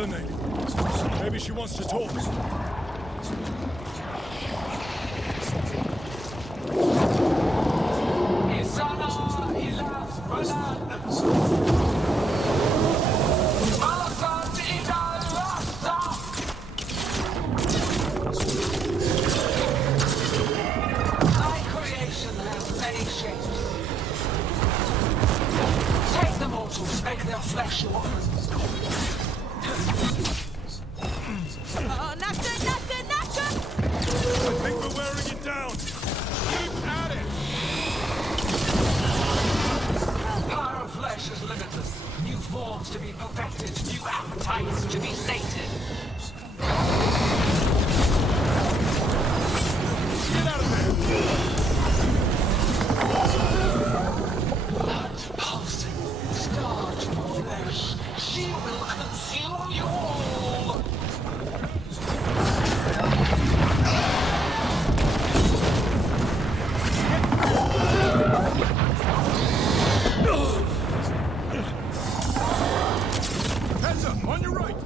Killing. Maybe she wants to talk. Make their flesh your offerings. Oh, not good, not good, not good! I think we're wearing it down. Keep at it! Power of flesh is limitless. New forms to be perfected, new appetites to be sated. Get out of there! Blood pulsing, starch flesh. She will consume you all. Heads up, on your right!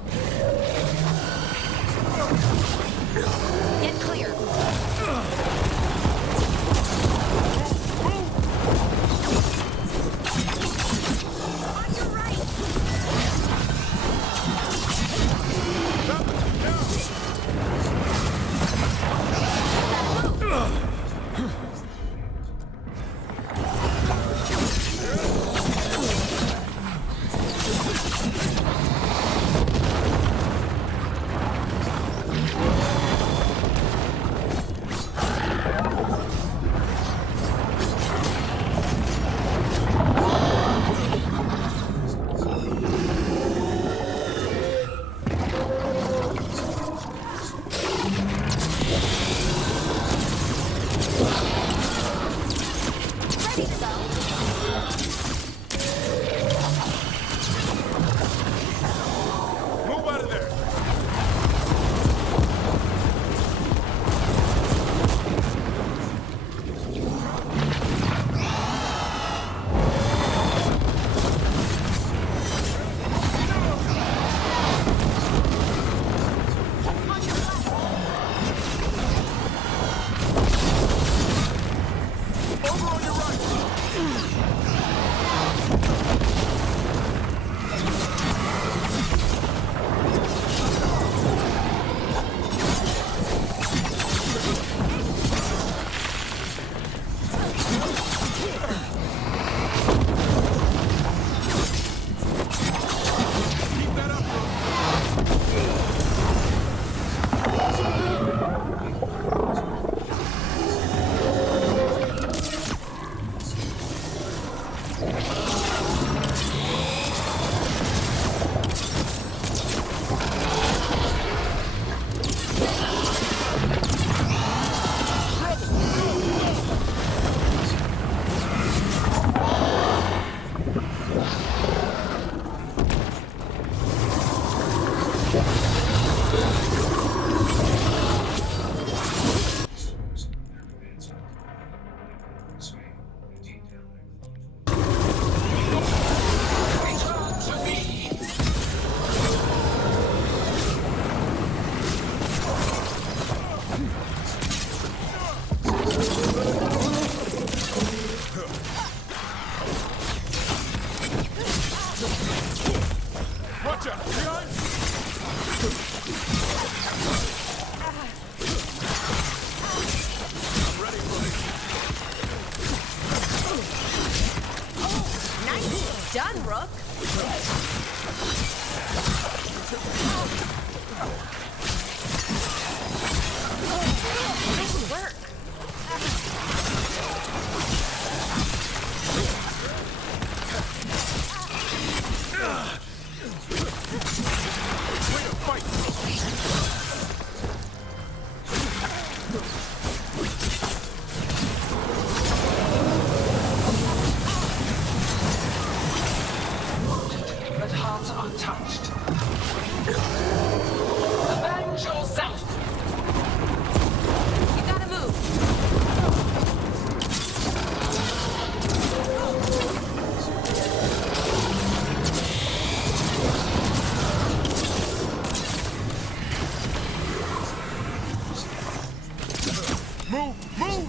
Get clear. Done, Rook. Nice work. Way to fight! Move! Move!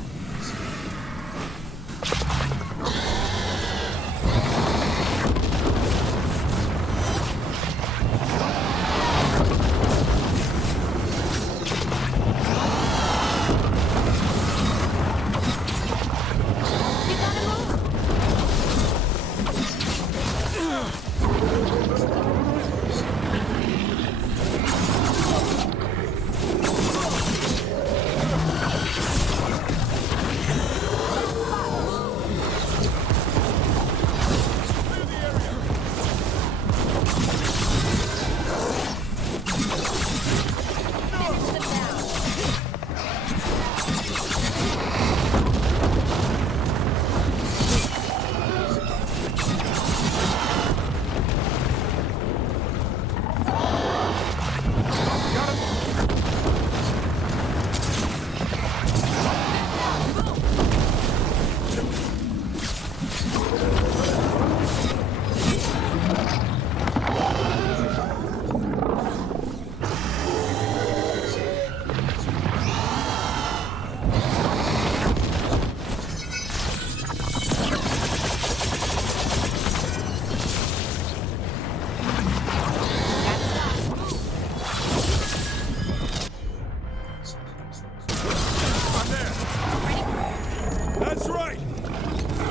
That's right!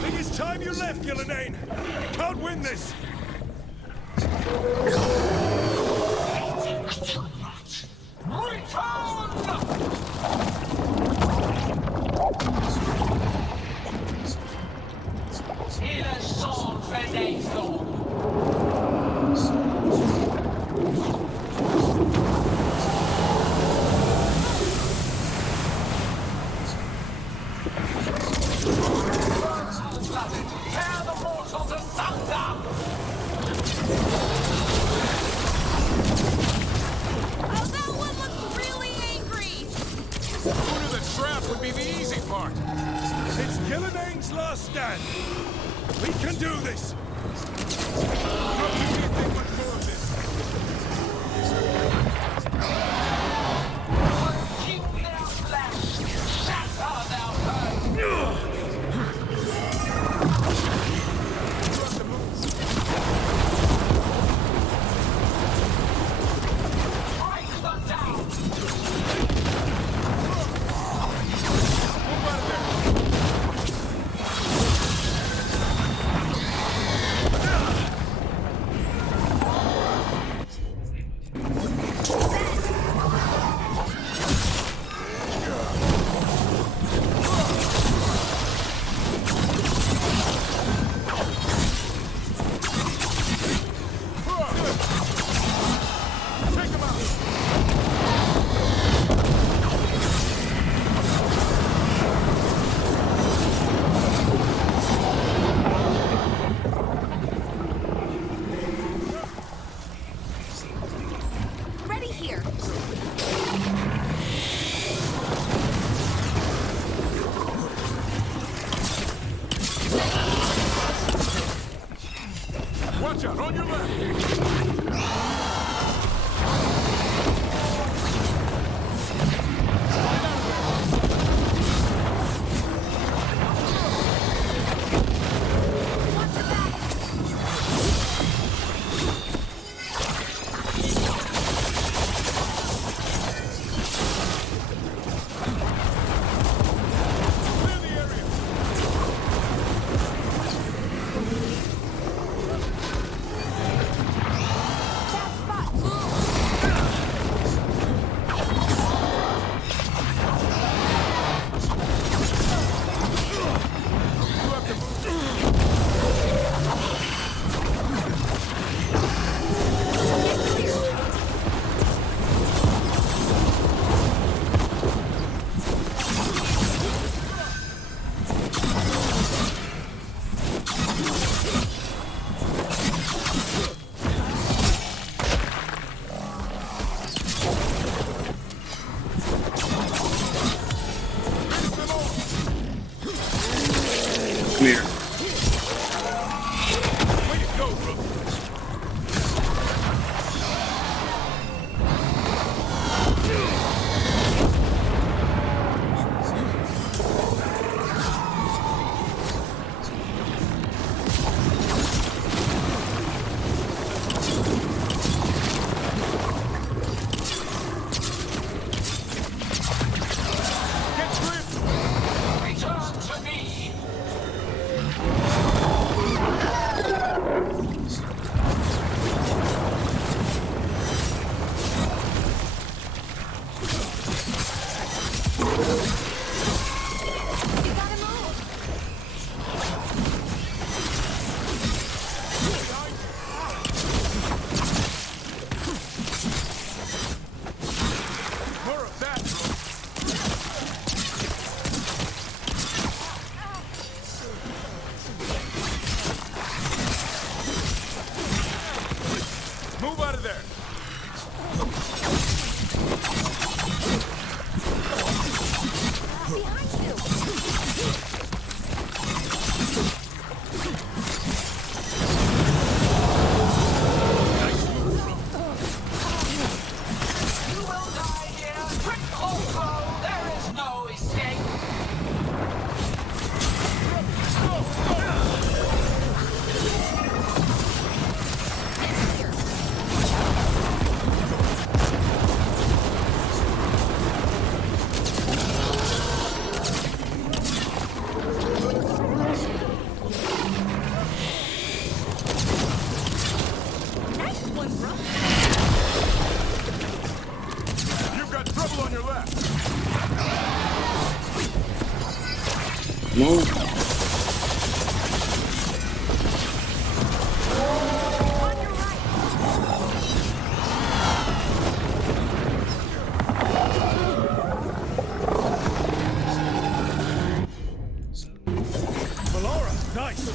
Biggest time you left, Gillenane! Can't win this! Il est son fedaiso. Tear the mortals asunder! Oh, that one looks really angry. Through the trap would be the easy part. It's Gillenane's last stand. We can do this. How can we think much more of this? Keep their flesh! Shatter their bones! Break them down! Take him out! Ready here. Watch out, on your left! Clear the area! That spot. Move. You have to move. Clear. Way to go, Rook! Move. Valora, nice!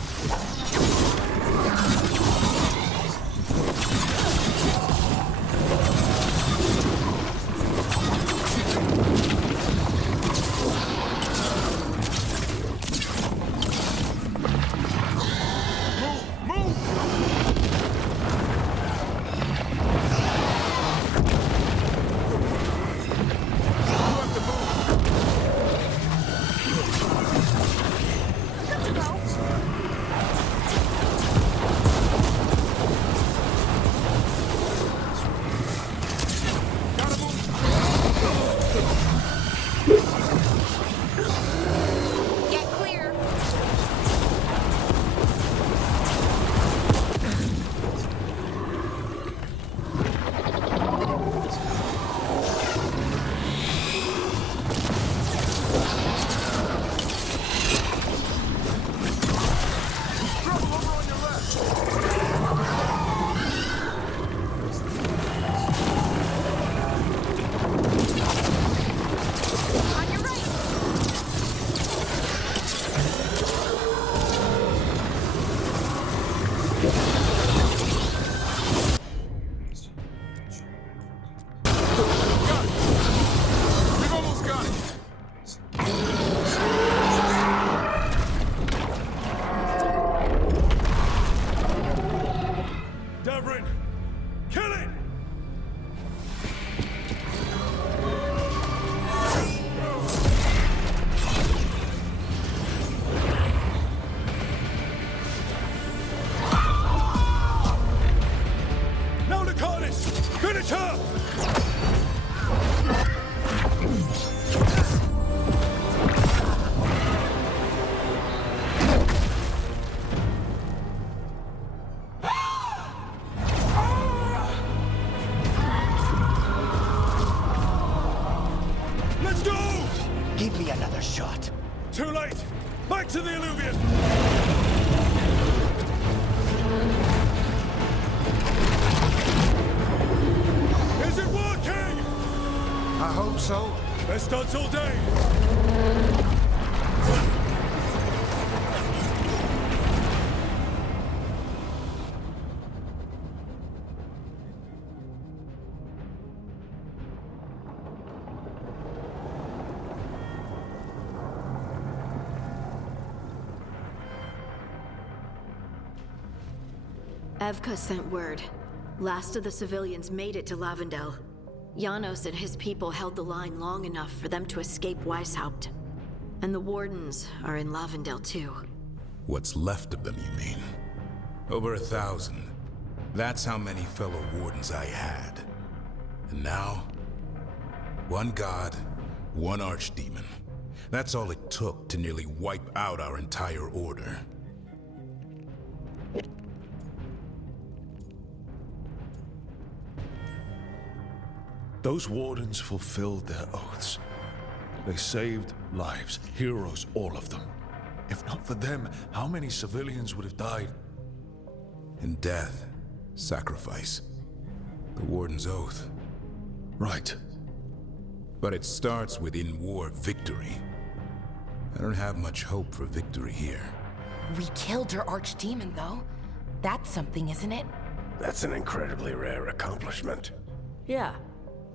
Get clear. Trouble over on your left! On your right. We've almost got it! Davrin! Kill it! Now Lucanus! Finish her! Let's go! Give me another shot. Too late! Back to the Illuvian! Is it working? I hope so. Best odds all day! Evka sent word. Last of the civilians made it to Lavendel. Janos and his people held the line long enough for them to escape Weishaupt. And the Wardens are in Lavendel too. What's left of them, you mean? Over 1,000. That's how many fellow Wardens I had. And now, one god, one archdemon. That's all it took to nearly wipe out our entire order. Those wardens fulfilled their oaths. They saved lives, heroes, all of them. If not for them, how many civilians would have died? In death, sacrifice. The Warden's oath. Right. But it starts with in-war victory. I don't have much hope for victory here. We killed her archdemon, though. That's something, isn't it? That's an incredibly rare accomplishment. Yeah,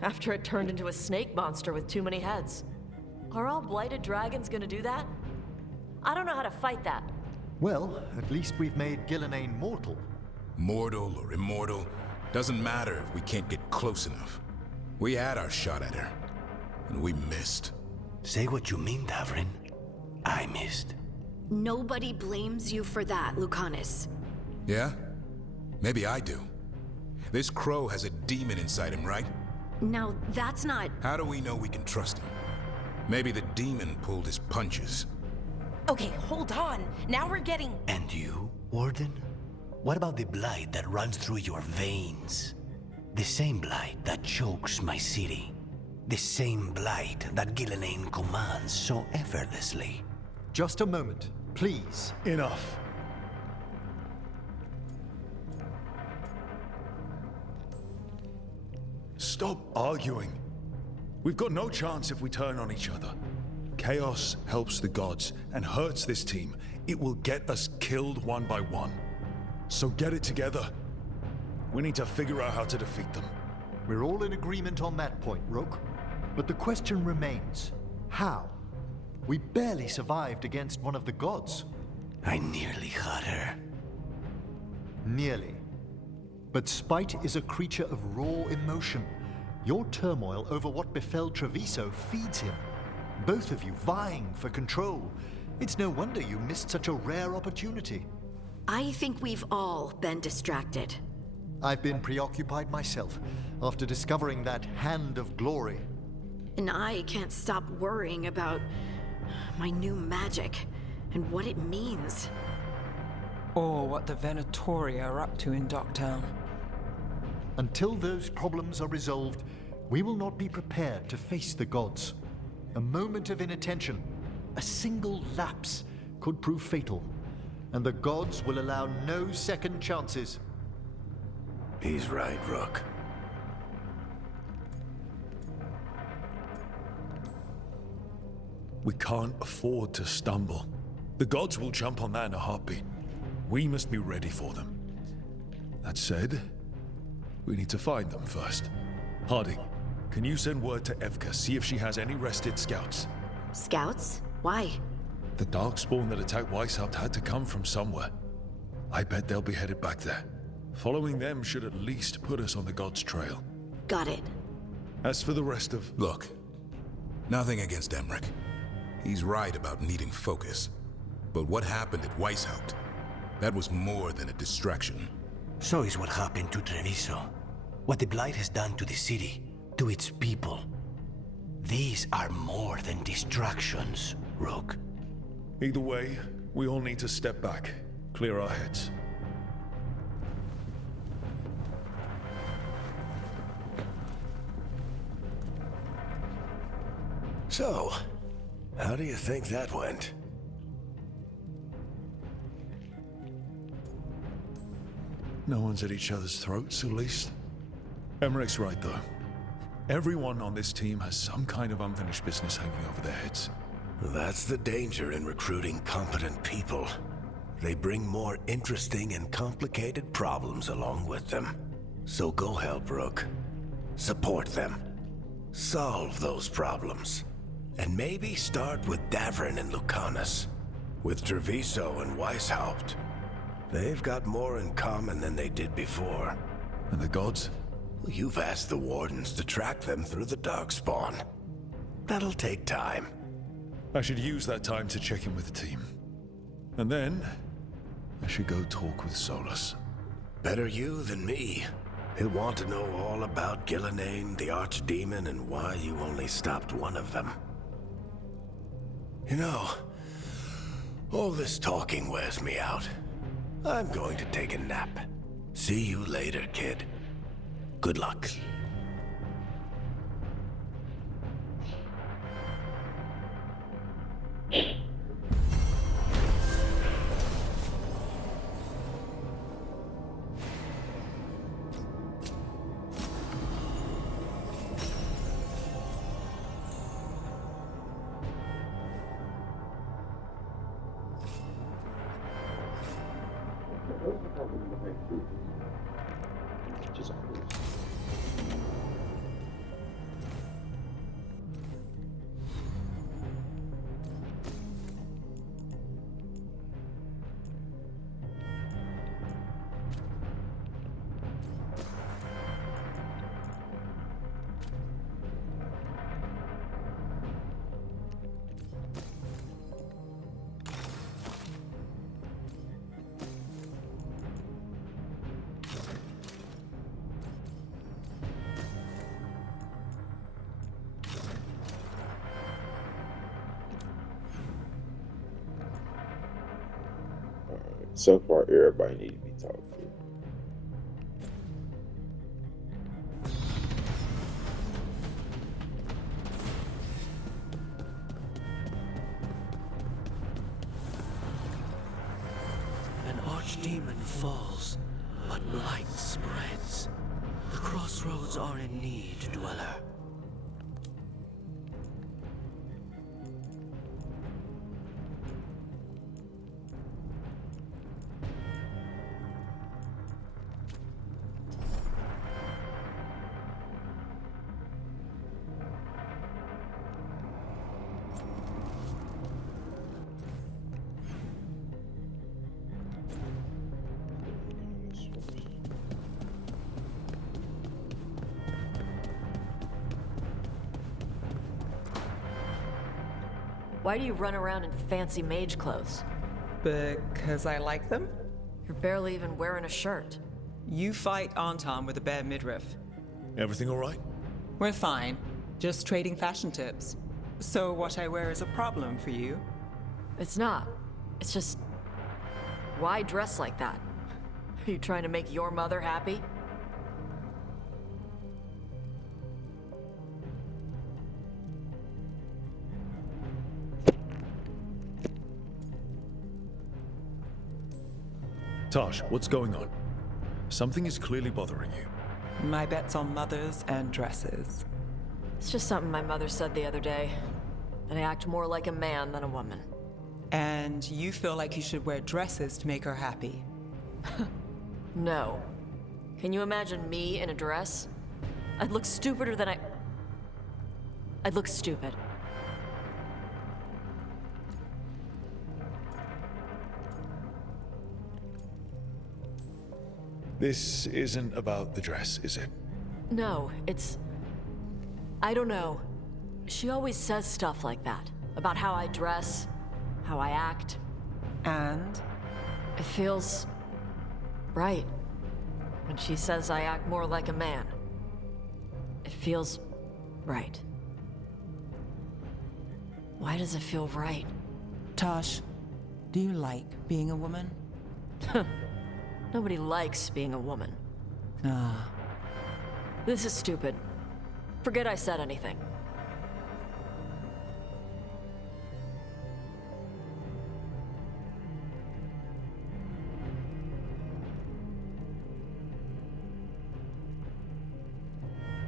after it turned into a snake monster with too many heads. Are all blighted dragons gonna do that? I don't know how to fight that. Well, at least we've made Gillenane mortal. Mortal or immortal, doesn't matter if we can't get close enough. We had our shot at her, and we missed. Say what you mean, Davrin. I missed. Nobody blames you for that, Lucanus. Yeah? Maybe I do. This crow has a demon inside him, right? Now, that's not... How do we know we can trust him? Maybe the demon pulled his punches. Okay, hold on. Now we're getting... And you, Warden? What about the blight that runs through your veins? The same blight that chokes my city. The same blight that Gillenane commands so effortlessly. just a moment, please. Enough. Stop arguing. We've got no chance if we turn on each other. Chaos helps the gods and hurts this team. It will get us killed one by one. So get it together. We need to figure out how to defeat them. We're all in agreement on that point, Rook. But the question remains, how? We barely survived against one of the gods. I nearly had her. Nearly. But spite is a creature of raw emotion. Your turmoil over what befell Treviso feeds him. Both of you vying for control. It's no wonder you missed such a rare opportunity. I think we've all been distracted. I've been preoccupied myself after discovering that hand of glory. And I can't stop worrying about my new magic and what it means. Or what the Venatori are up to in Docktown. Until those problems are resolved, we will not be prepared to face the gods. A moment of inattention, a single lapse, could prove fatal, and the gods will allow no second chances. He's right, Rook. We can't afford to stumble. The gods will jump on that in a heartbeat. We must be ready for them. That said, we need to find them first. Harding, can you send word to Evka, see if she has any rested scouts? Scouts? Why? The Darkspawn that attacked Weishaupt had to come from somewhere. I bet they'll be headed back there. Following them should at least put us on the gods' trail. Got it. As for the rest of... Look, nothing against Emmerich. He's right about needing focus. But what happened at Weishaupt? That was more than a distraction. So is what happened to Treviso. What the Blight has done to the city, to its people. These are more than distractions, Rook. Either way, we all need to step back, clear our heads. So, how do you think that went? No one's at each other's throats, at least. Emmerich's right, though. Everyone on this team has some kind of unfinished business hanging over their heads. That's the danger in recruiting competent people. They bring more interesting and complicated problems along with them. So go help, Rook. Support them. Solve those problems. And maybe start with Davrin and Lucanus. With Treviso and Weishaupt. They've got more in common than they did before. And the gods? You've asked the Wardens to track them through the Darkspawn. That'll take time. I should use that time to check in with the team. And then, I should go talk with Solus. Better you than me. He'll want to know all about Gillenane, the Archdemon, and why you only stopped one of them. You know, all this talking wears me out. I'm going to take a nap. See you later, kid. Good luck. So far, everybody needs to be talked to. archdemon falls, but blight spreads. The crossroads are in need, Dweller. Why do you run around in fancy mage clothes? Because I like them? You're barely even wearing a shirt. You fight Anton with a bare midriff. Everything all right? We're fine. Just trading fashion tips. So what I wear is a problem for you? It's not. It's just... why dress like that? Are you trying to make your mother happy? Tosh, what's going on? Something is clearly bothering you. My bet's on mothers and dresses. It's just something my mother said the other day. That I act more like a man than a woman. And you feel like you should wear dresses to make her happy? No. Can you imagine me in a dress? I'd look stupider than I'd look stupid. This isn't about the dress, is it? No, it's... I don't know. She always says stuff like that. About how I dress, how I act. And? It feels... right. When she says I act more like a man. It feels... right. Why does it feel right? Tosh, do you like being a woman? Nobody likes being a woman. Ah. This is stupid. Forget I said anything.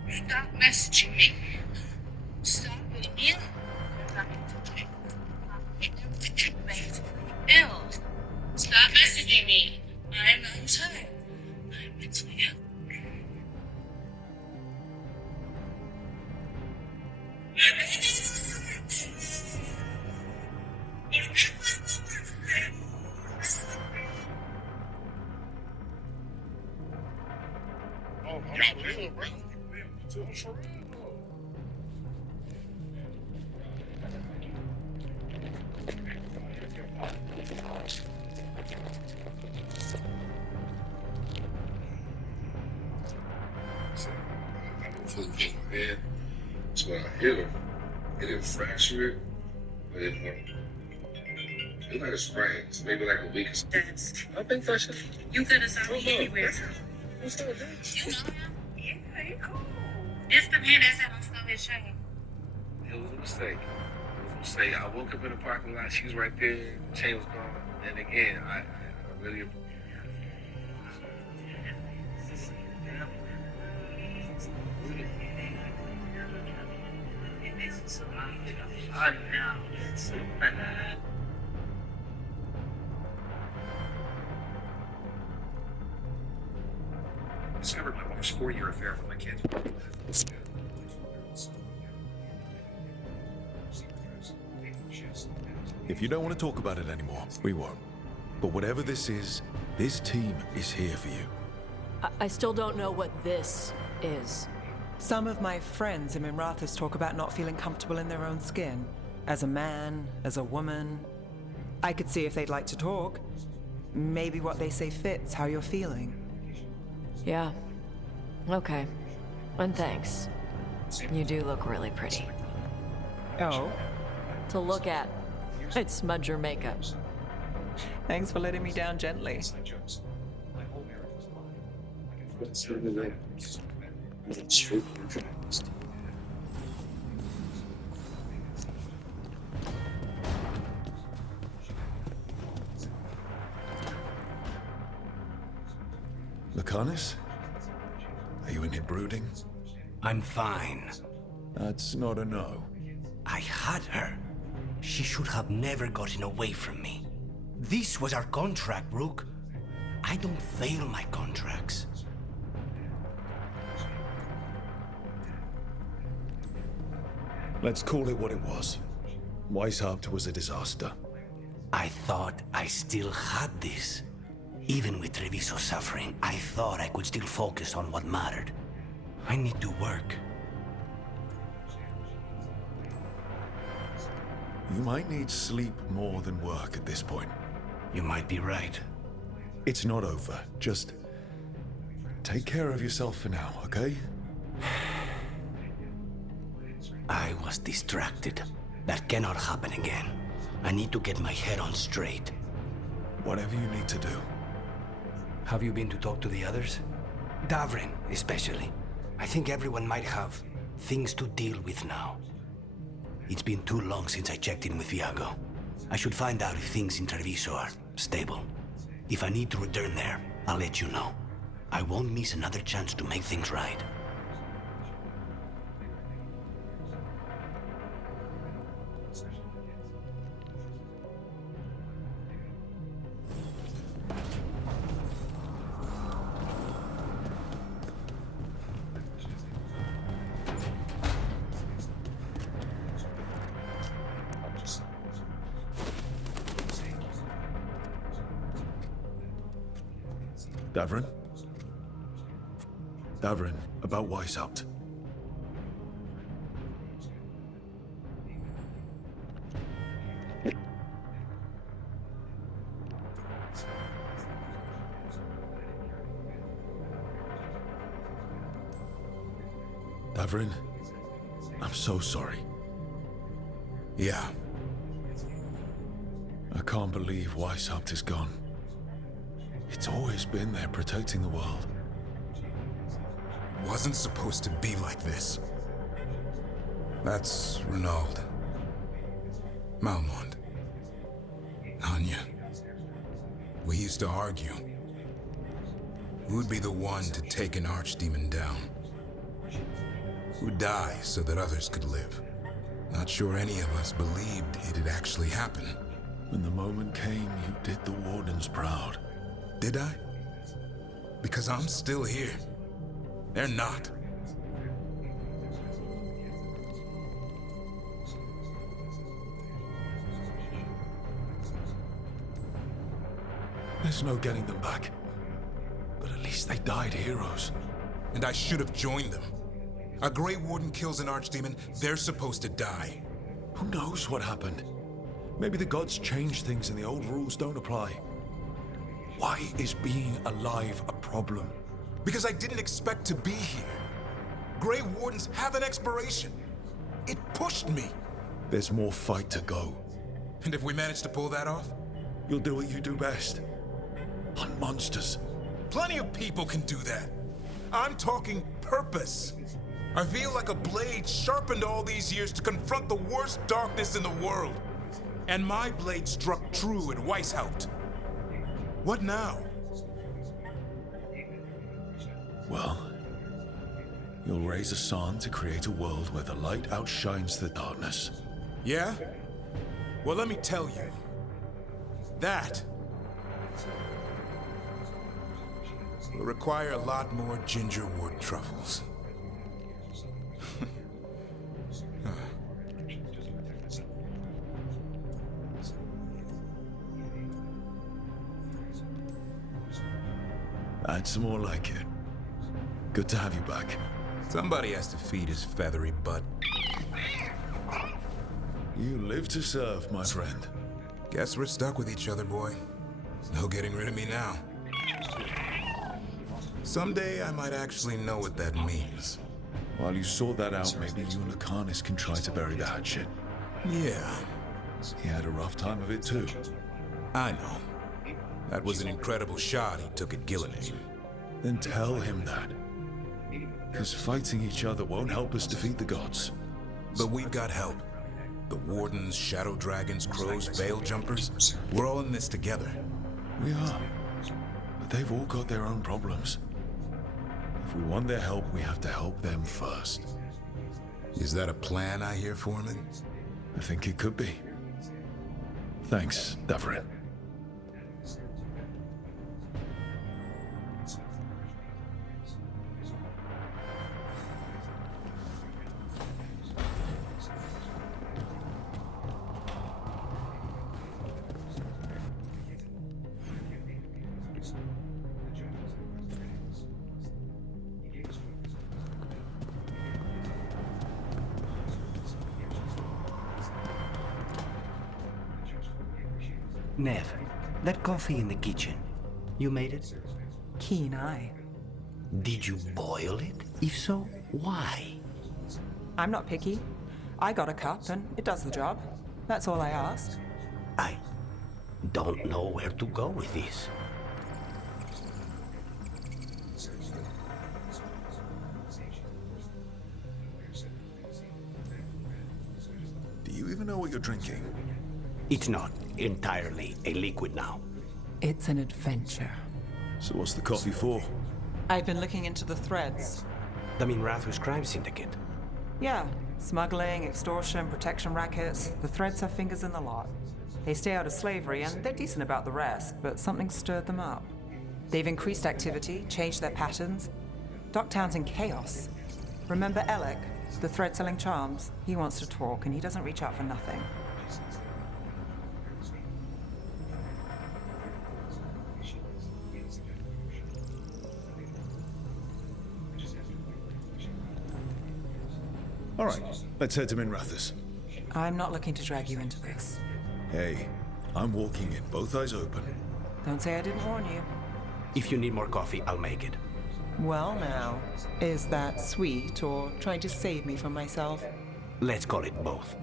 Stop messaging me. Stop it immediately. Ill. Stop messaging me. I'm untied. I'm mentally ill. Oh, y'all real, bro. For real. So I hit him. It didn't fracture it, but it went. It's like a sprain. It's maybe like a week. I think that's just. You could have saw me anywhere. What's up, man? You know him? Yeah, he cool. This the man that said I'm still his chain. It was a mistake. I woke up in the parking lot. She was right there. The chain was gone. And again, I really. I know. It's bad. Discovered my wife's 4-year affair from my kids. If you don't want to talk about it anymore, we won't. But whatever this is, this team is here for you. I still don't know what this is. Some of my friends in Minrathous talk about not feeling comfortable in their own skin. As a man, as a woman. I could see if they'd like to talk. Maybe what they say fits how you're feeling. Yeah. Okay. And thanks. You do look really pretty. Oh? To look at. I'd smudge your makeup. Thanks for letting me down gently. Lucanus? Are you in here brooding? I'm fine. That's not a no. I had her. She should have never gotten away from me. This was our contract, Rook. I don't fail my contracts. Let's call it what it was. Weishaupt was a disaster. I thought I still had this. Even with Treviso suffering, I thought I could still focus on what mattered. I need to work. You might need sleep more than work at this point. You might be right. It's not over. Just take care of yourself for now, okay? I was distracted. That cannot happen again. I need to get my head on straight. Whatever you need to do. Have you been to talk to the others? Davrin, especially. I think everyone might have things to deal with now. It's been too long since I checked in with Viago. I should find out if things in Treviso are stable. If I need to return there, I'll let you know. I won't miss another chance to make things right. Davrin? Davrin, about Weishaupt. Davrin, I'm so sorry. Yeah. I can't believe Weishaupt is gone. It's always been there protecting the world. Wasn't supposed to be like this. That's Renaud. Malmond. Anya. We used to argue. Who'd be the one to take an archdemon down? Who'd die so that others could live? Not sure any of us believed it'd actually happen. When the moment came, you did the Wardens proud. Did I? Because I'm still here. They're not. There's no getting them back. But at least they died heroes. And I should have joined them. A Grey Warden kills an archdemon, they're supposed to die. Who knows what happened? Maybe the gods changed things and the old rules don't apply. Why is being alive a problem? Because I didn't expect to be here. Grey Wardens have an expiration. It pushed me. There's more fight to go. And if we manage to pull that off? You'll do what you do best. Hunt monsters. Plenty of people can do that. I'm talking purpose. I feel like a blade sharpened all these years to confront the worst darkness in the world. And my blade struck true at Weishaupt. What now? Well, you'll raise a San to create a world where the light outshines the darkness. Yeah? Well, let me tell you. That will require a lot more gingerwort truffles. That's more like it. Good to have you back. Somebody has to feed his feathery butt. You live to serve, my friend. Guess we're stuck with each other, boy. No getting rid of me now. Someday I might actually know what that means. While you sort that out, maybe you and Lucanus can try to bury the hatchet. Yeah. He had a rough time of it too. I know. That was an incredible shot he took at Gillenade. Then tell him that. Because fighting each other won't help us defeat the gods. But we've got help. The Wardens, Shadow Dragons, Crows, Veil Jumpers. We're all in this together. We are. But they've all got their own problems. we want their help, we have to help them first. Is that a plan I hear, Foreman? I think it could be. Thanks, Davrin. Nev, that coffee in the kitchen, you made it? Keen eye. Did you boil it? If so, why? I'm not picky. I got a cup and it does the job. That's all I asked. I don't know where to go with this. Do you even know what you're drinking? It's not entirely a liquid now. It's an adventure. So what's the coffee for? I've been looking into the threads. The Minrathus crime syndicate. Yeah, smuggling, extortion, protection rackets. The threads have fingers in the lot. They stay out of slavery and they're decent about the rest, but something stirred them up. They've increased activity, changed their patterns. Docktown's in chaos. Remember Alec, the thread selling charms? He wants to talk and he doesn't reach out for nothing. All right, let's head to Minrathus. I'm not looking to drag you into this. Hey, I'm walking in, both eyes open. Don't say I didn't warn you. If you need more coffee, I'll make it. Well now, is that sweet or trying to save me from myself? Let's call it both.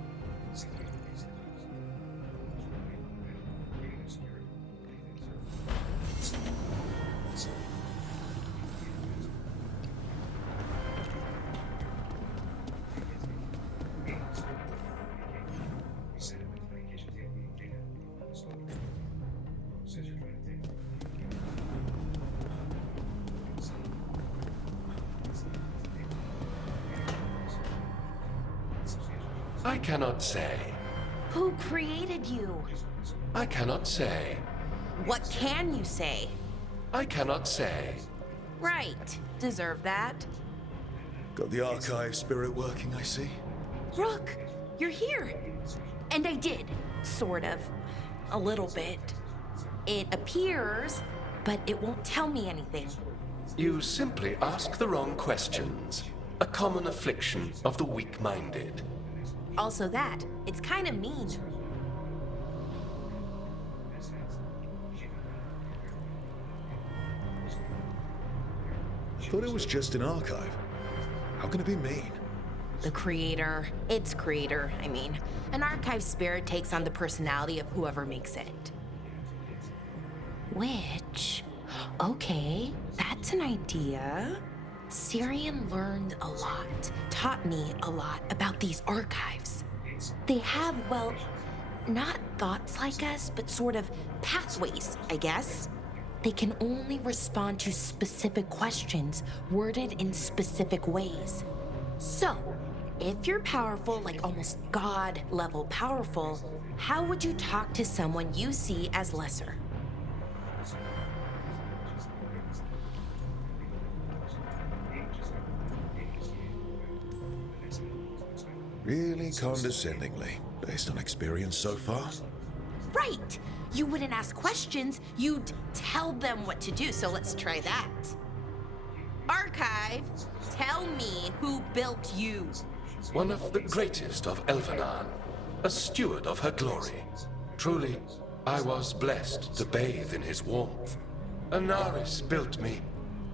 I cannot say. Who created you? I cannot say. What can you say? I cannot say. Right. Deserve that. Got the archive spirit working, I see. Rook, you're here. And I did, sort of. A little bit. It appears, but it won't tell me anything. You simply ask the wrong questions. A common affliction of the weak-minded. Also that, it's kind of mean. Thought it was just an archive. How can it be mean? The creator, its creator, I mean. An archive spirit takes on the personality of whoever makes it. Which, okay, that's an idea. Syrian learned a lot, taught me a lot about these archives. They have, well, not thoughts like us, but sort of pathways, I guess. They can only respond to specific questions worded in specific ways. So, if you're powerful, like almost God-level powerful, how would you talk to someone you see as lesser? Really condescendingly, based on experience so far? Right! You wouldn't ask questions, you'd tell them what to do, so let's try that. Archive, tell me who built you. One of the greatest of Elvenar, a steward of her glory. Truly, I was blessed to bathe in his warmth. Anaris built me,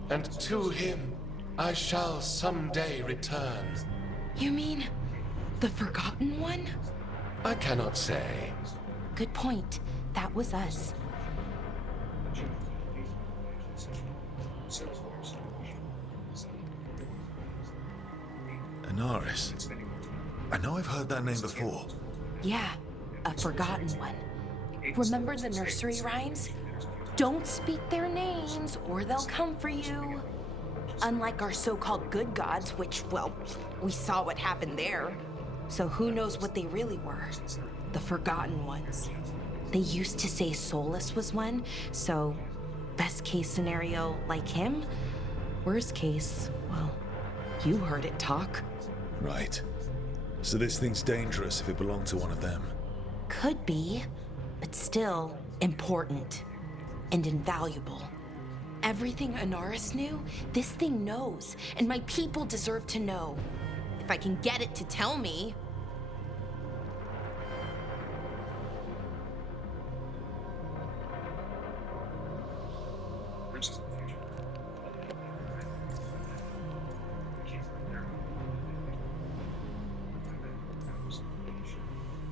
and to him I shall someday return. You mean the Forgotten One? I cannot say. Good point. That was us. Anaris. I know I've heard that name before. Yeah, a Forgotten One. Remember the nursery rhymes? Don't speak their names or they'll come for you. Unlike our so-called good gods, which, well, we saw what happened there. So who knows what they really were? The Forgotten Ones. They used to say Solus was one, so best case scenario, like him. Worst case, well, you heard it talk. Right. So this thing's dangerous if it belonged to one of them. Could be, but still important and invaluable. Everything Anaris knew, this thing knows, and my people deserve to know. If I can get it to tell me.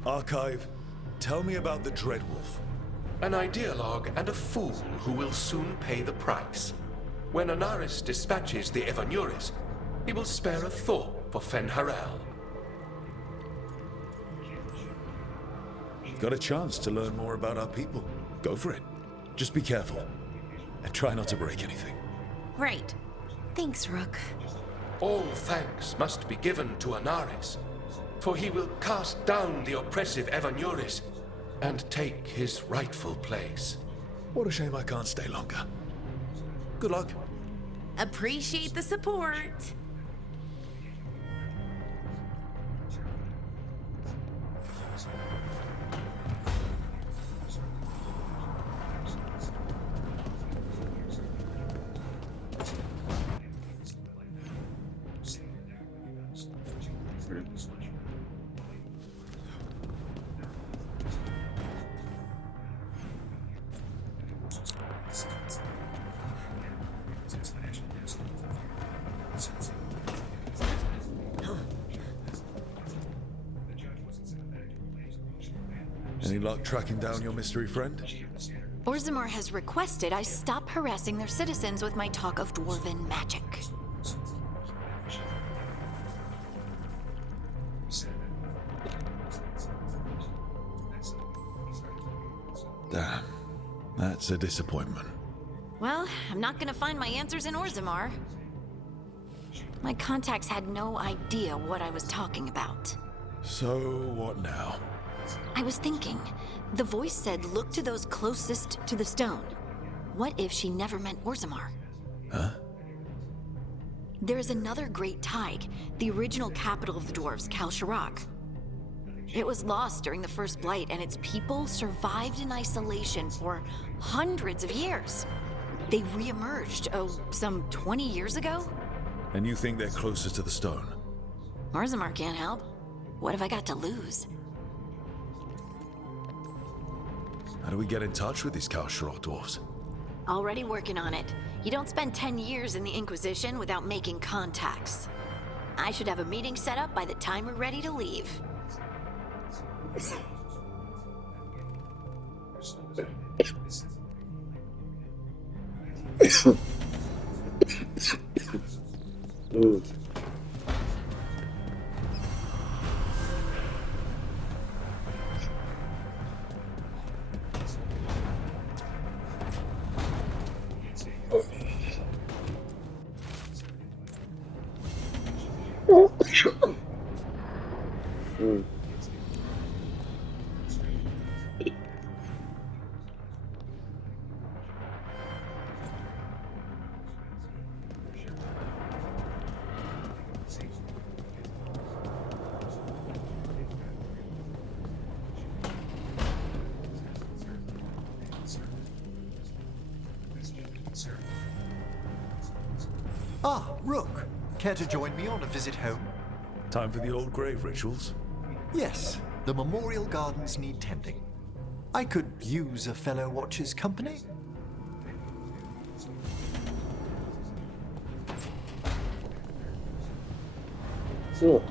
Archive, tell me about the Dreadwolf. An ideologue and a fool who will soon pay the price. When Anaris dispatches the Evanuris, he will spare a thought for Fen'Harel. Got a chance to learn more about our people. Go for it. Just be careful. And try not to break anything. Right. Thanks, Rook. All thanks must be given to Anaris, for he will cast down the oppressive Evanuris and take his rightful place. What a shame I can't stay longer. Good luck. Appreciate the support. Any luck tracking down your mystery friend? Orzammar has requested I stop harassing their citizens with my talk of dwarven magic. Damn. That's a disappointment. Well, I'm not gonna find my answers in Orzammar. My contacts had no idea what I was talking about. So, what now? I was thinking, the voice said look to those closest to the stone. What if she never meant Orzammar? Huh? There is another great Tig, the original capital of the dwarves, Kal Shirak. It was lost during the First Blight, and its people survived in isolation for hundreds of years. They re-emerged, some 20 years ago? And you think they're closer to the stone? Orzammar can't help. What have I got to lose? How do we get in touch with these Kal Shirak dwarves? Already working on it. You don't spend 10 years in the Inquisition without making contacts. I should have a meeting set up by the time we're ready to leave. Ah, Rook. Care to join me on a visit home? Time for the old grave rituals? Yes, the memorial gardens need tending. I could use a fellow watcher's company. Sure.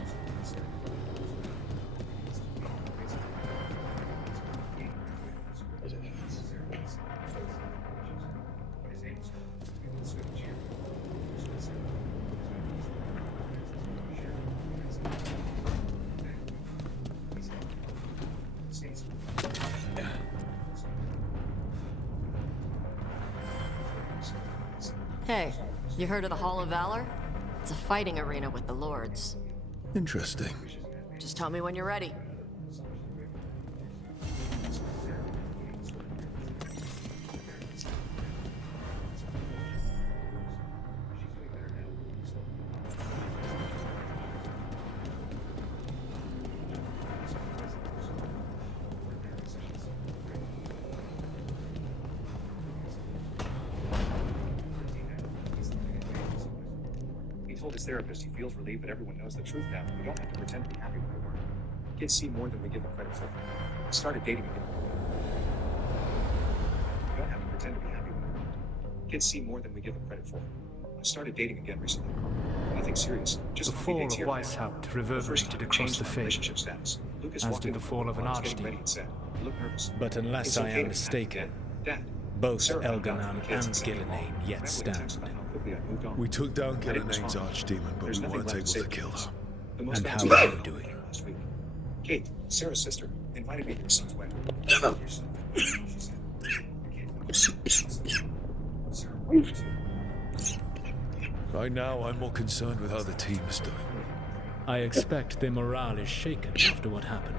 Hey, You heard of the Hall of Valor? It's a fighting arena with the lords. Interesting. Just tell me when you're ready. Told his therapist he feels relieved that everyone knows the truth now. We don't have to pretend to be happy when we weren't. Kids see more than we give them credit for. We started dating again. We don't have to pretend to be happy when we weren't. Kids see more than we give them credit for. I started dating again recently. Nothing serious. Just the fall of Weishaupt reverberated across the faith, as did the fall of an archdeacon. But unless I am mistaken, both Elganan and Gillenane yet stand. We took down Gillenane's archdemon, but we weren't able to kill her. And how are you doing? Kate, Sarah's sister, invited me to her son's wedding. Right now, I'm more concerned with how the team is doing. I expect their morale is shaken after what happened.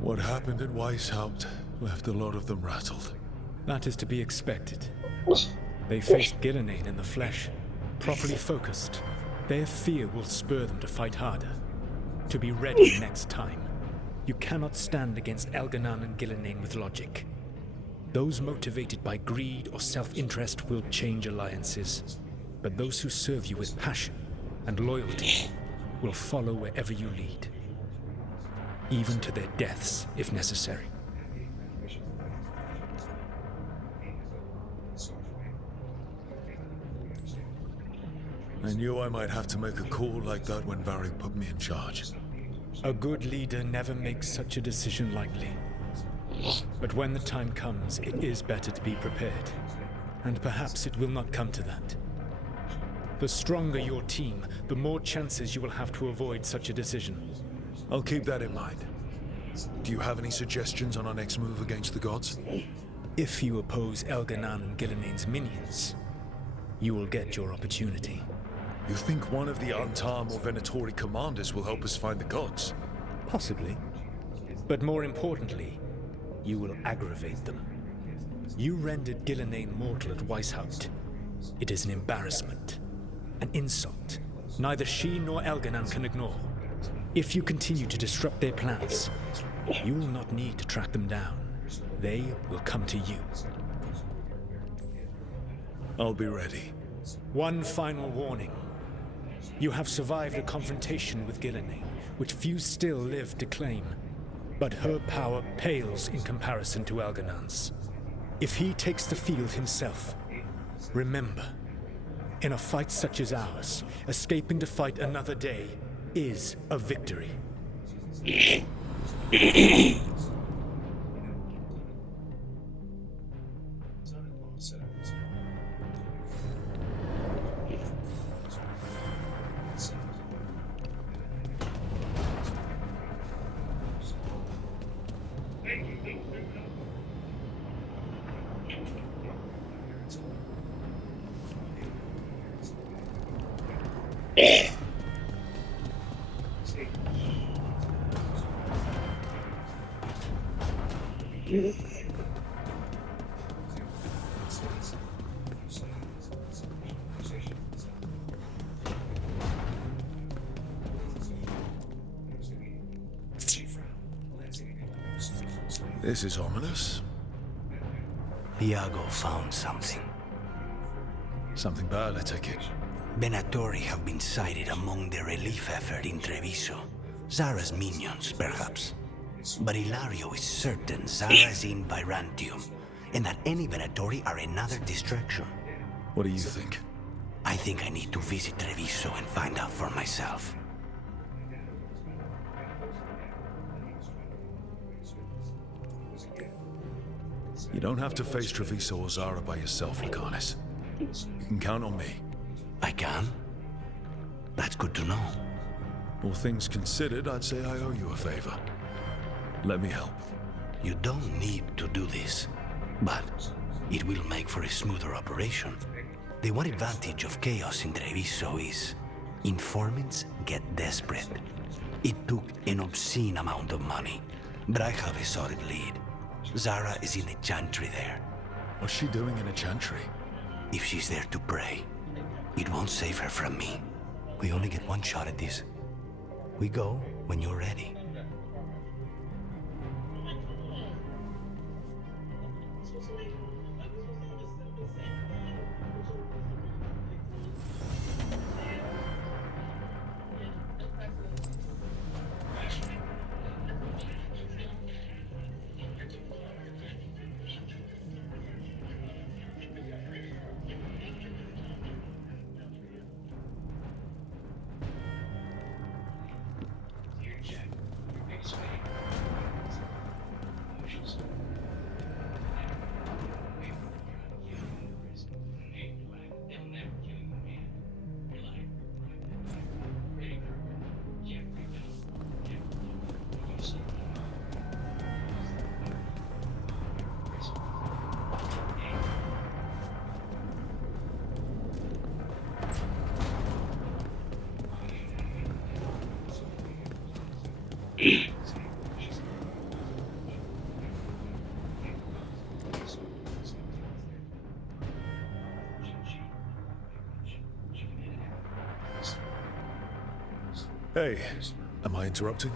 What happened at Weishaupt left a lot of them rattled. That is to be expected. They faced Gillenane in the flesh, properly focused. Their fear will spur them to fight harder, to be ready next time. You cannot stand against Elganan and Gillenane with logic. Those motivated by greed or self-interest will change alliances, but those who serve you with passion and loyalty will follow wherever you lead, even to their deaths if necessary. I knew I might have to make a call like that when Varric put me in charge. A good leader never makes such a decision lightly. But when the time comes, it is better to be prepared. And perhaps it will not come to that. The stronger your team, the more chances you will have to avoid such a decision. I'll keep that in mind. Do you have any suggestions on our next move against the gods? If you oppose Elganan and Gillenane's minions, you will get your opportunity. You think one of the Antam or Venatori commanders will help us find the gods? Possibly. But more importantly, you will aggravate them. You rendered Gillenane mortal at Weishaupt. It is an embarrassment, an insult. Neither she nor Elganan can ignore. If you continue to disrupt their plans, you will not need to track them down. They will come to you. I'll be ready. One final warning. You have survived a confrontation with Gillenane, which few still live to claim. But her power pales in comparison to Elganan's. If he takes the field himself, remember, in a fight such as ours, escaping to fight another day is a victory. This is ominous. Iago found something. Something bad, I take it. Venatori have been sighted among the relief effort in Treviso. Zara's minions, perhaps. But Ilario is certain Zara is in Byrantium, and that any Venatori are another distraction. What do you think? I think I need to visit Treviso and find out for myself. You don't have to face Treviso or Zara by yourself, Lucanis. You can count on me. I can? That's good to know. All things considered, I'd say I owe you a favor. Let me help. You don't need to do this, but it will make for a smoother operation. The one advantage of chaos in Treviso is informants get desperate. It took an obscene amount of money, but I have a solid lead. Zara is in the chantry there. What's she doing in a chantry? If she's there to pray, it won't save her from me. We only get one shot at this. We go when you're ready. Hey, am I interrupting?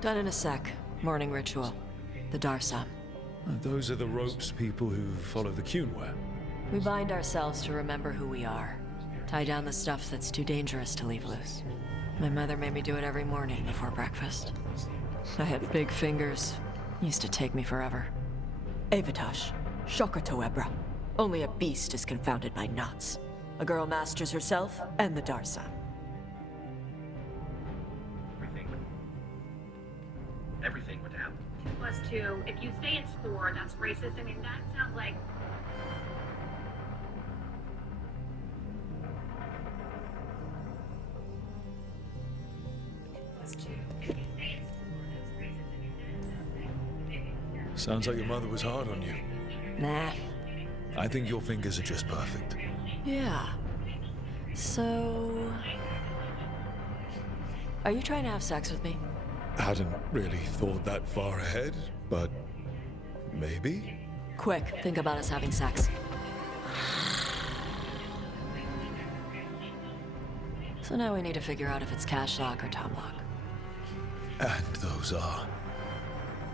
Done in a sec. Morning ritual. The Darsam. Those are the ropes people who follow the Qun wear. We bind ourselves to remember who we are. Tie down the stuff that's too dangerous to leave loose. My mother made me do it every morning before breakfast. I had big fingers. Used to take me forever. Avatash. Shokotoebra. Only a beast is confounded by knots. A girl masters herself and the Darsam. Everything would happen. 2+2. If you say it's 4, that's racist. I mean, that sounds like... Sounds like your mother was hard on you. Nah. I think your fingers are just perfect. Yeah. So... Are you trying to have sex with me? Hadn't really thought that far ahead, but maybe? Quick, think about us having sex. So now we need to figure out if it's Cashlock or Tomlock. And those are?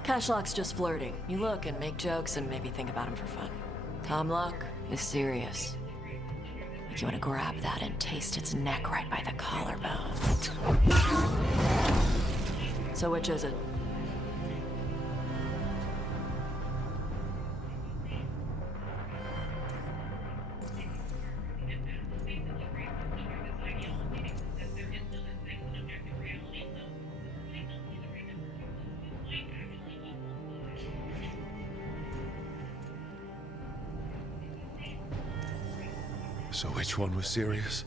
Cashlock's just flirting. You look and make jokes and maybe think about him for fun. Tomlock is serious. Like you want to grab that and taste its neck right by the collarbone. So which is it? So which one was serious?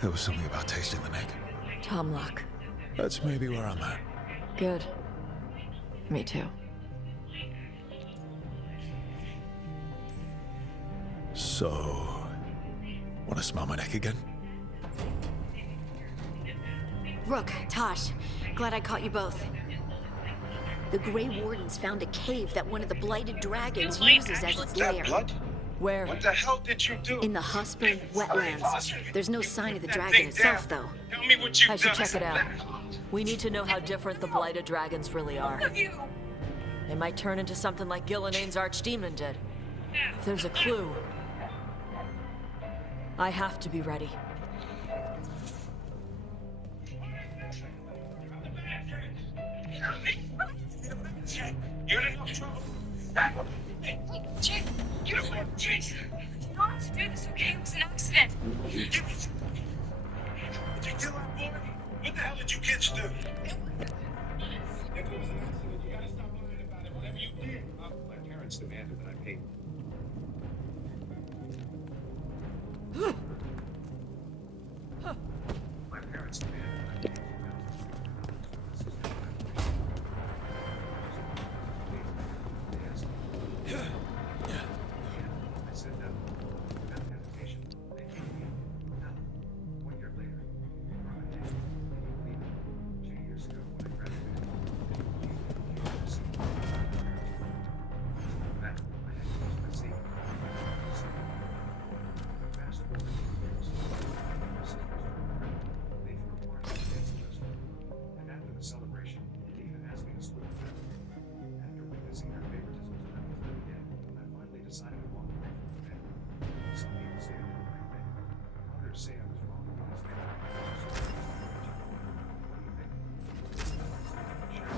There was something about tasting the neck. Tomlock. That's maybe where I'm at. Good. Me too. So... want to smell my neck again? Rook, Tosh, glad I caught you both. The Grey Wardens found a cave that one of the Blighted Dragons uses as its lair. Where? What the hell did you do? In the hospital wetlands. There's no sign of the dragon itself, though. Tell me what you I should check it out. We need to know how different the Blighted Dragons really are. They might turn into something like Gillianane's archdemon did. If there's a clue, I have to be ready. You're in enough trouble. Hey, Jake, you don't want to chase. You don't have to do this, okay? It was an accident. Did you kill that boy? What the hell did you kids do? If it was an accident, you gotta stop lying about it. Whatever you did, parents demanded that I pay. My parents demanded that I pay I said no. Without hesitation, they paid me. Now, 1 year later, from a day, can you believe it? 2 years ago, when I graduated, that I had to use my savings. Fast forward 2 years, my sisters they threw a party at the adjustment, and after the celebration, they even asked me to split the bill. After witnessing their favoritism time and time again, I finally decided to walk away from the family. Some people say I did the right thing. Others say I was wrong because they were just what do you think? Sure.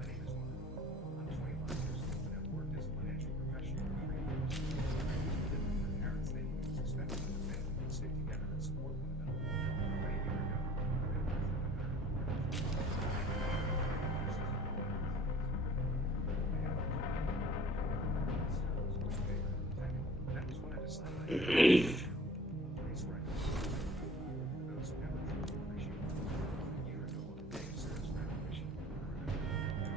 My name is Mark. I'm 25 years old and have worked as a financial professional for 3 years. I used to live with my parents thinking it was expected that the family would stick together and support one another. But a year ago, I realized that no matter how hard I that was when I decided I had a place where I could for those who never truly appreciate it. A year ago on the day of Sarah's graduation, I remember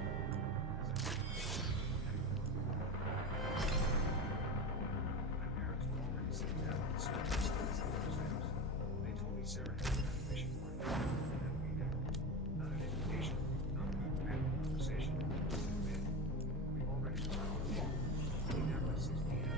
my parents were already sitting down on the steps upstairs. They told me Sarah had a graduation party and that we did. Not an invitation, not a romantic conversation. We've already started the fall. We never at 6 p.m.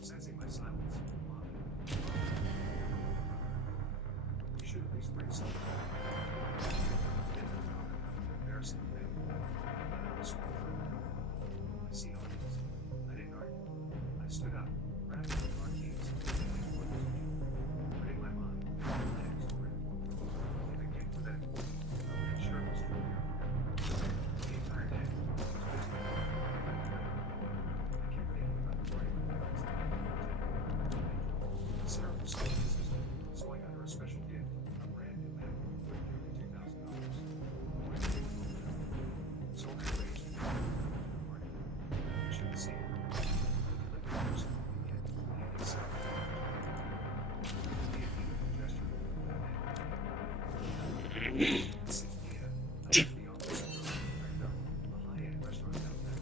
Sensing my silence, Mom, you should at least bring something. Embarrassing thing. I was small for a moment. I see how it is. I didn't argue. I stood up, grabbed my car keys, and went toward the teacher. But in my mind, I had a story for them. If a gift were that important, I would ensure it was truly unforgettable. The entire day, I was busy. I kept thinking about the party my parents had. Sarah was still my sister, so I got her a special gift, a brand new Mac worth nearly $2,000. So I arranged to the party. You should have seen it. The delivery person called me in, handing Sarah a gesture. 6 p.m. I went to the office and picked up a high-end restaurant downtown.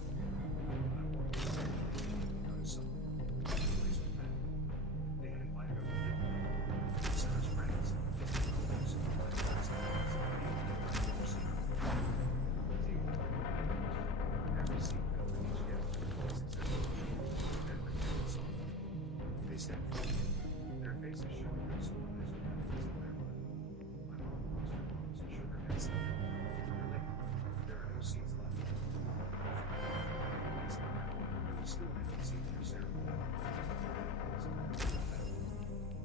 When I walked in, I noticed something. The place was packed. They had invited over 50 Sarah's friends, distant relatives, and friends. Every seat filled with each guest was exactly every single song. They stepped forward, their faces showing their surprise and happiness in their mind. My mom crossed her arms and shook her head sadly. Dear lady, there are no seats left. There was still an empty seat near Sarah.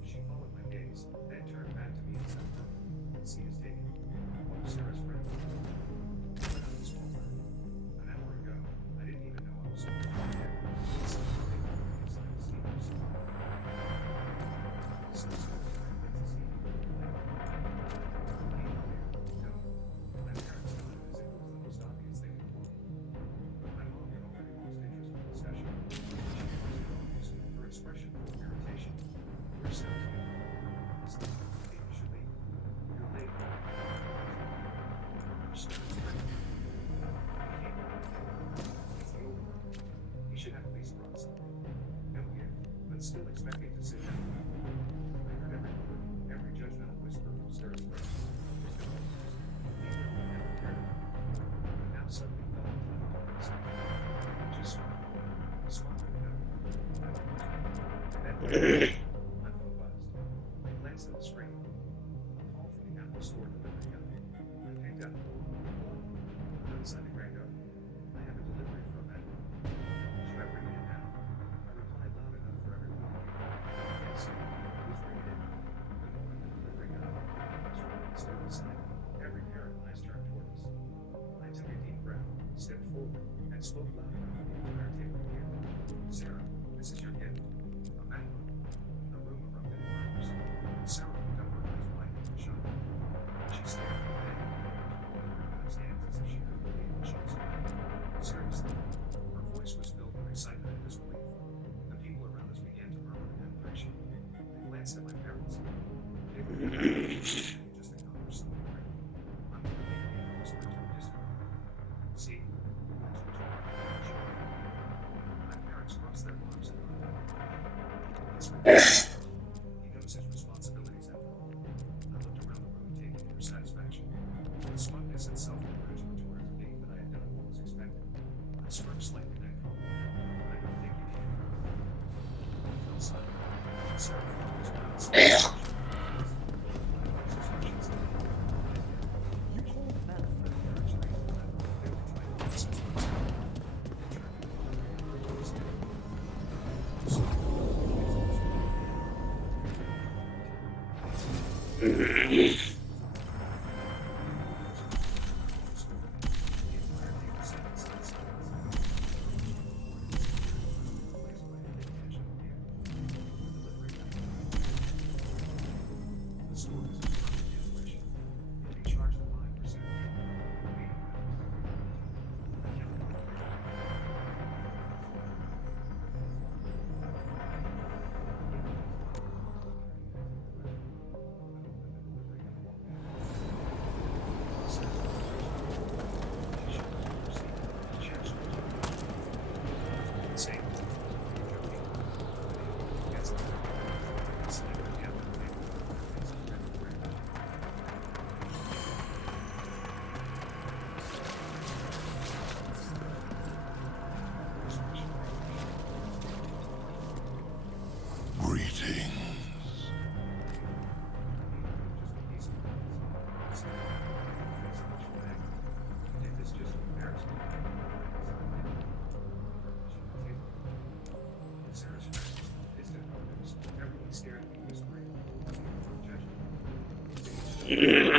She followed my gaze, then turned back to me and said, "The seat is taken. One of Sarah's friends." I went out and swallowed her. An hour ago, I didn't even know I was so prepared. So they told me inside the seat or something. So I went to see. No, my parents thought it as if it was the most obvious thing in the world. My mom had already lost interest in the discussion. She paused it almost, her expression full of irritation. Where's Sarah's gift? It's not. Maybe you should leave. You're late. Sarah's friend. He came around the table. He's the older brother. He should have at least brought something. No gift, but still expecting to sit down. I heard every word, every judgmental whisper from Sarah's friend. Mr. Holmes, neither of them ever cared about me. But now suddenly felt entitled to bring something. I just smiled. A smile with no. And then my phone buzzed. I glanced at the screen. A call from the Apple Store delivery guy. I picked up. Hello? I'm outside the Grand Garden. I have a delivery for a Mac. Should I bring it in now? I replied loud enough for everyone to hear. Yes, please bring it in. The moment the delivery guy opened the restaurant and stood beside me, every pair of eyes turned toward us. I took and spoke loud enough for the entire table to hear. Sarah, this is your gift. A MacBook. The room erupted in murmurs. Sarah looked up, her eyes wide in shock. She stared at the bed and her hands as if she couldn't believe what she was hearing. Seriously. Her voice was filled with excitement and disbelief. The people around us began to murmur in admiration. I glanced at my parents. They were just accomplished something great. I'm going to make the whisper to a distant one. See, that's what you are. My parents crossed their arms and nodded. It's ridiculous. He knows his responsibilities after all. I looked around the room, taking in her satisfaction. The smugness and self-encouragement toward her being that I had done what was expected. I smirked slightly back home, but I don't think you needed her. I felt silent. Sarah felt his mouth. Yeah.